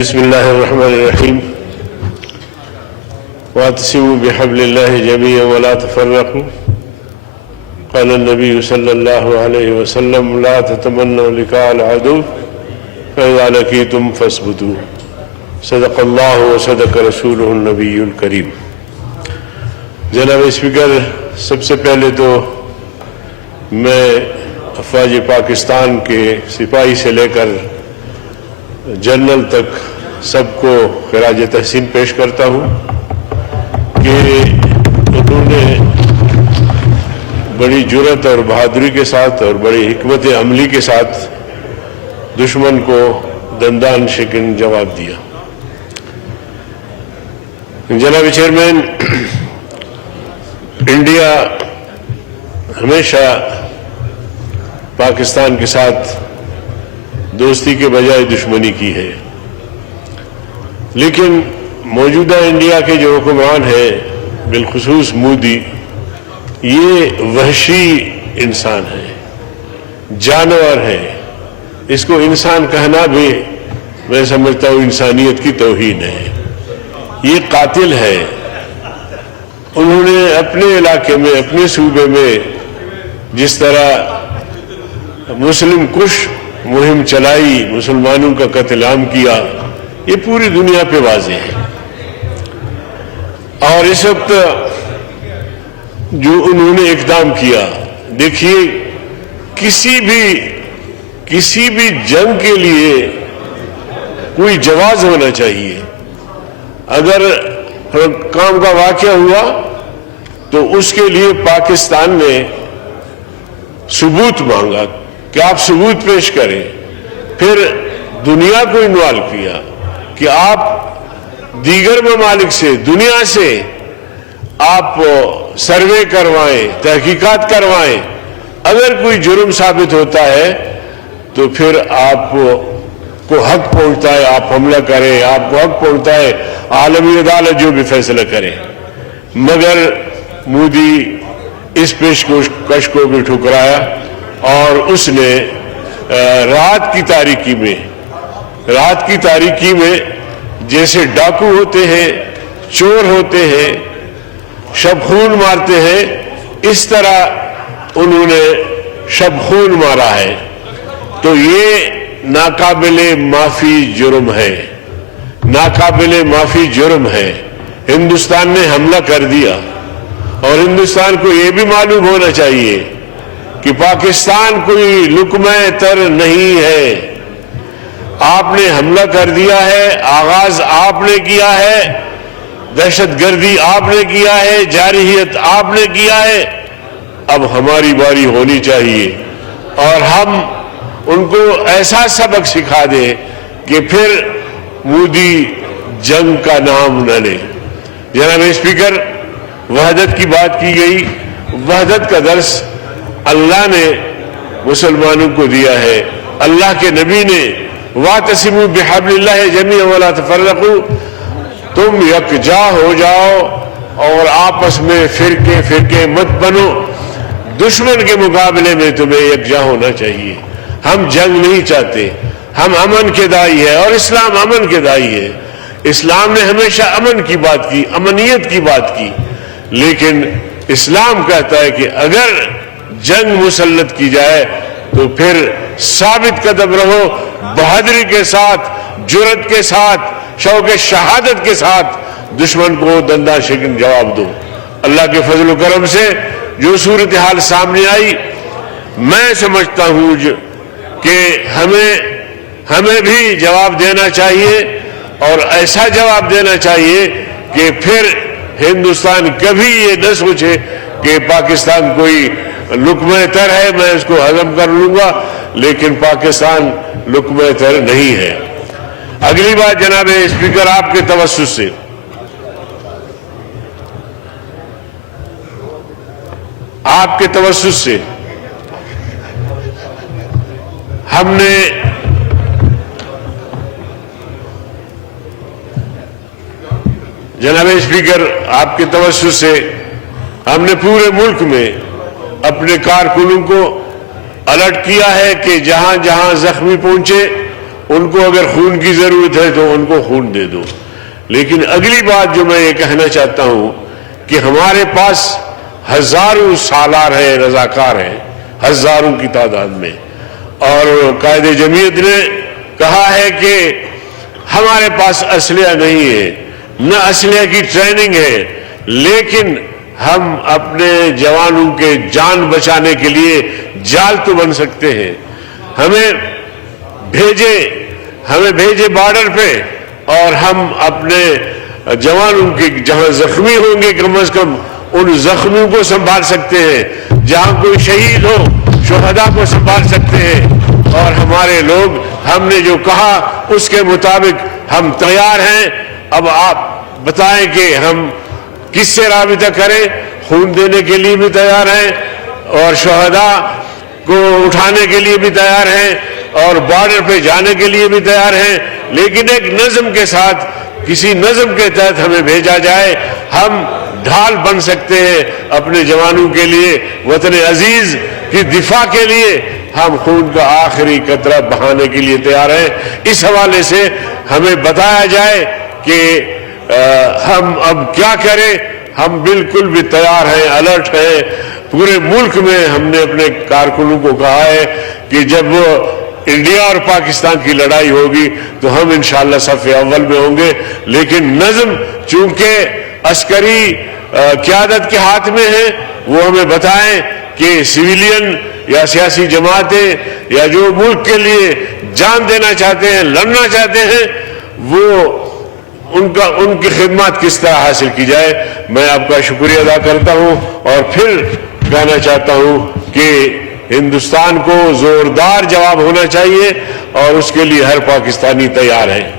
بسم الله الرحمن الرحيم واعتصموا بحبل الله جميعا ولا تفرقوا قال النبي صلى الله عليه وسلم لا تتمنوا لقاء العدو فإذا لقيتم فاثبتوا صدق الله وصدق رسوله النبي الكريم۔ جناب اسپیکر، سب سے پہلے تو میں افواج پاکستان کے سپاہی سے لے کر جنرل تک سب کو خراج تحسین پیش کرتا ہوں کہ انہوں نے بڑی جرأت اور بہادری کے ساتھ اور بڑی حکمت عملی کے ساتھ دشمن کو دندان شکن جواب دیا۔ جناب چیئرمین، انڈیا ہمیشہ پاکستان کے ساتھ دوستی کے بجائے دشمنی کی ہے، لیکن موجودہ انڈیا کے جو حکمران ہیں، بالخصوص مودی، یہ وحشی انسان ہے، جانور ہے۔ اس کو انسان کہنا بھی میں سمجھتا ہوں انسانیت کی توہین ہے۔ یہ قاتل ہے۔ انہوں نے اپنے علاقے میں، اپنے صوبے میں جس طرح مسلم کش مہم چلائی، مسلمانوں کا قتل عام کیا، یہ پوری دنیا پہ واضح ہے۔ اور اس وقت جو انہوں نے اقدام کیا، دیکھیے کسی بھی جنگ کے لیے کوئی جواز ہونا چاہیے۔ اگر کام کا واقعہ ہوا تو اس کے لیے پاکستان نے ثبوت مانگا کہ آپ ثبوت پیش کریں، پھر دنیا کو انوالو کیا کہ آپ دیگر ممالک سے، دنیا سے آپ سروے کروائیں، تحقیقات کروائیں۔ اگر کوئی جرم ثابت ہوتا ہے تو پھر آپ کو حق پہنچتا ہے، آپ حملہ کریں، آپ کو حق پہنچتا ہے عالمی عدالت جو بھی فیصلہ کرے۔ مگر مودی اس پیشکش کو بھی ٹھکرایا اور اس نے رات کی تاریکی میں جیسے ڈاکو ہوتے ہیں، چور ہوتے ہیں، شب خون مارتے ہیں، اس طرح انہوں نے شب خون مارا ہے۔ تو یہ ناقابل معافی جرم ہے، ناقابل معافی جرم ہے۔ ہندوستان نے حملہ کر دیا اور ہندوستان کو یہ بھی معلوم ہونا چاہیے کہ پاکستان کوئی لقمہ تر نہیں ہے۔ آپ نے حملہ کر دیا ہے، آغاز آپ نے کیا ہے، دہشت گردی آپ نے کیا ہے، جارحیت آپ نے کیا ہے۔ اب ہماری باری ہونی چاہیے اور ہم ان کو ایسا سبق سکھا دیں کہ پھر مودی جنگ کا نام نہ لے۔ جناب اسپیکر، وحدت کی بات کی گئی۔ وحدت کا درس اللہ نے مسلمانوں کو دیا ہے۔ اللہ کے نبی نے وَاعْتَصِمُوا بِحَبْلِ اللَّهِ جَمِيعًا وَلَا تَفَرَّقُوا، تم یکجا ہو جاؤ اور آپس میں فرقے مت بنو۔ دشمن کے مقابلے میں تمہیں یکجا ہونا چاہیے۔ ہم جنگ نہیں چاہتے، ہم امن کے داعی ہے اور اسلام امن کے داعی ہے۔ اسلام نے ہمیشہ امن کی بات کی، امنیت کی بات کی، لیکن اسلام کہتا ہے کہ اگر جنگ مسلط کی جائے تو پھر ثابت قدم رہو، بہادری کے ساتھ، جرأت کے ساتھ، شوق شہادت کے ساتھ دشمن کو دندان شکن جواب دو۔ اللہ کے فضل و کرم سے جو صورتحال سامنے آئی، میں سمجھتا ہوں کہ ہمیں بھی جواب دینا چاہیے اور ایسا جواب دینا چاہیے کہ پھر ہندوستان کبھی یہ نہ سوچے کہ پاکستان کوئی لقمہ تر ہے، میں اس کو ہضم کر لوں گا، لیکن پاکستان لقمہ تر نہیں ہے۔ اگلی بات جناب اسپیکر، آپ کے توسط سے ہم نے جناب اسپیکر، آپ کے توسط سے ہم نے پورے ملک میں اپنے کارکنوں کو الرٹ کیا ہے کہ جہاں جہاں زخمی پہنچے ان کو اگر خون کی ضرورت ہے تو ان کو خون دے دو. لیکن اگلی بات جو میں یہ کہنا چاہتا ہوں کہ ہمارے پاس ہزاروں سالار ہیں، رضاکار ہیں، ہزاروں کی تعداد میں، اور قائد جمعیت نے کہا ہے کہ ہمارے پاس اسلحہ نہیں ہے، نہ اسلحہ کی ٹریننگ ہے، لیکن ہم اپنے جوانوں کے جان بچانے کے لیے جال تو بن سکتے ہیں. ہمیں بھیجے بارڈر پہ، اور ہم اپنے جوانوں کے جہاں زخمی ہوں گے کم از کم ان زخمیوں کو سنبھال سکتے ہیں، جہاں کوئی شہید ہو شہداء کو سنبھال سکتے ہیں. اور ہمارے لوگ، ہم نے جو کہا اس کے مطابق ہم تیار ہیں. اب آپ بتائیں کہ ہم کس سے رابطہ کریں؟ خون دینے کے لیے بھی تیار ہیں، اور شہداء کو اٹھانے کے لیے بھی تیار ہیں، اور بارڈر پہ جانے کے لیے بھی تیار ہیں. لیکن ایک نظم کے ساتھ، کسی نظم کے تحت ہمیں بھیجا جائے. ہم ڈھال بن سکتے ہیں اپنے جوانوں کے لیے، وطن عزیز کی دفاع کے لیے ہم خون کا آخری قطرہ بہانے کے لیے تیار ہیں. اس حوالے سے ہمیں بتایا جائے کہ ہم اب کیا کریں. ہم بالکل بھی تیار ہیں، الرٹ ہیں. پورے ملک میں ہم نے اپنے کارکنوں کو کہا ہے کہ جب وہ انڈیا اور پاکستان کی لڑائی ہوگی تو ہم انشاءاللہ صف اول میں ہوں گے. لیکن نظم چونکہ عسکری قیادت کے ہاتھ میں ہے، وہ ہمیں بتائیں کہ سویلین یا سیاسی جماعتیں یا جو ملک کے لیے جان دینا چاہتے ہیں، لڑنا چاہتے ہیں، وہ ان کی خدمات کس طرح حاصل کی جائے. میں آپ کا شکریہ ادا کرتا ہوں، اور پھر کہنا چاہتا ہوں کہ ہندوستان کو زوردار جواب ہونا چاہیے، اور اس کے لیے ہر پاکستانی تیار ہے.